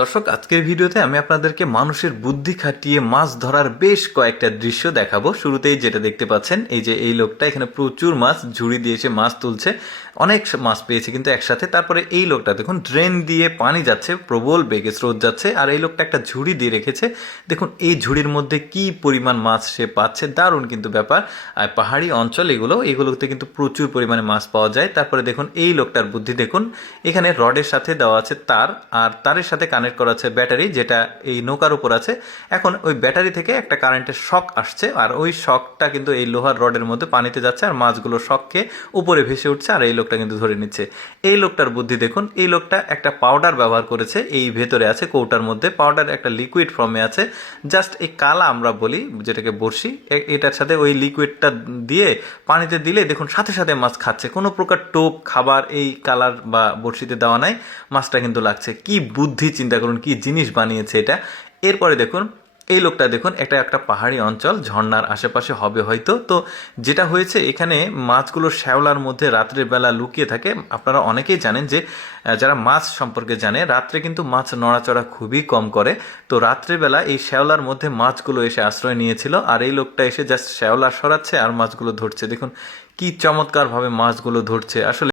দর্শক, আজকের ভিডিওতে আমি আপনাদেরকে মানুষের বুদ্ধি খাটিয়ে মাছ ধরার বেশ কয়েকটা দৃশ্য দেখাবো। শুরুতেই যেটা দেখতে পাচ্ছেন, এই যে এই লোকটা এখানে প্রচুর মাছ ঝুড়ি দিয়ে এসে মাছ তুলছে, অনেক মাছ পেয়েছে কিন্তু একসাথে। তারপরে এই লোকটা দেখুন, ড্রেন দিয়ে পানি যাচ্ছে, প্রবল বেগে স্রোত যাচ্ছে, আর এই লোকটা একটা ঝুড়ি দিয়ে রেখেছে। দেখুন এই ঝুড়ির মধ্যে কি পরিমাণ মাছ সে পাচ্ছে, দারুণ কিন্তু ব্যাপার। আর পাহাড়ি অঞ্চল এগুলোতে কিন্তু প্রচুর পরিমাণে মাছ পাওয়া যায়। তারপরে দেখুন এই লোকটার বুদ্ধি দেখুন, এখানে রডের সাথে দেওয়া আছে তার, আর তারের সাথে কানেক্ট করা আছে ব্যাটারি, যেটা এই নৌকার উপর আছে। এখন ওই ব্যাটারি থেকে একটা কারেন্টের শক আসছে, আর ওই শকটা কিন্তু এই লোহার রডের মধ্যে পানিতে যাচ্ছে, আর মাছগুলো শককে উপরে ভেসে উঠছে, আর এই লোকটা কিন্তু ধরে নিচ্ছে। এই লোকটার বুদ্ধি দেখুন, এই লোকটা একটা পাউডার ব্যবহার করেছে, এই ভেতরে আছে কৌটার মধ্যে পাউডার একটা লিকুইড ফর্মে আছে। জাস্ট এই কালা আমরা বলি যেটাকে বড়শি, এটার সাথে ওই লিকুইডটা দিয়ে পানিতে দিলে দেখুন সাথে সাথে মাছ খাচ্ছে, কোনো প্রকার টোপ খাবার এই কালার বা বড়শিতে দেওয়া নাই, মাছটা কিন্তু লাগছে। কি বুদ্ধি, চিন্তা করুন কি জিনিস বানিয়েছে এটা। এরপরে দেখুন এই লোকটা দেখুন, এটা একটা পাহাড়ি অঞ্চল, ঝর্ণার আশেপাশে হবে হয়তো। তো যেটা হয়েছে, এখানে মাছগুলো শ্যাওলার মধ্যে রাত্রের বেলা লুকিয়ে থাকে। আপনারা অনেকেই জানেন যে যারা মাছ সম্পর্কে জানে, রাত্রে কিন্তু মাছ নড়াচড়া খুবই কম করে। তো রাত্রেবেলা এই শ্যাওলার মধ্যে মাছগুলো এসে আশ্রয় নিয়েছিল, আর এই লোকটা এসে জাস্ট শ্যাওলা সরাচ্ছে আর মাছগুলো ধরছে। দেখুন কি চমৎকারভাবে মাছগুলো ধরছে আসলে।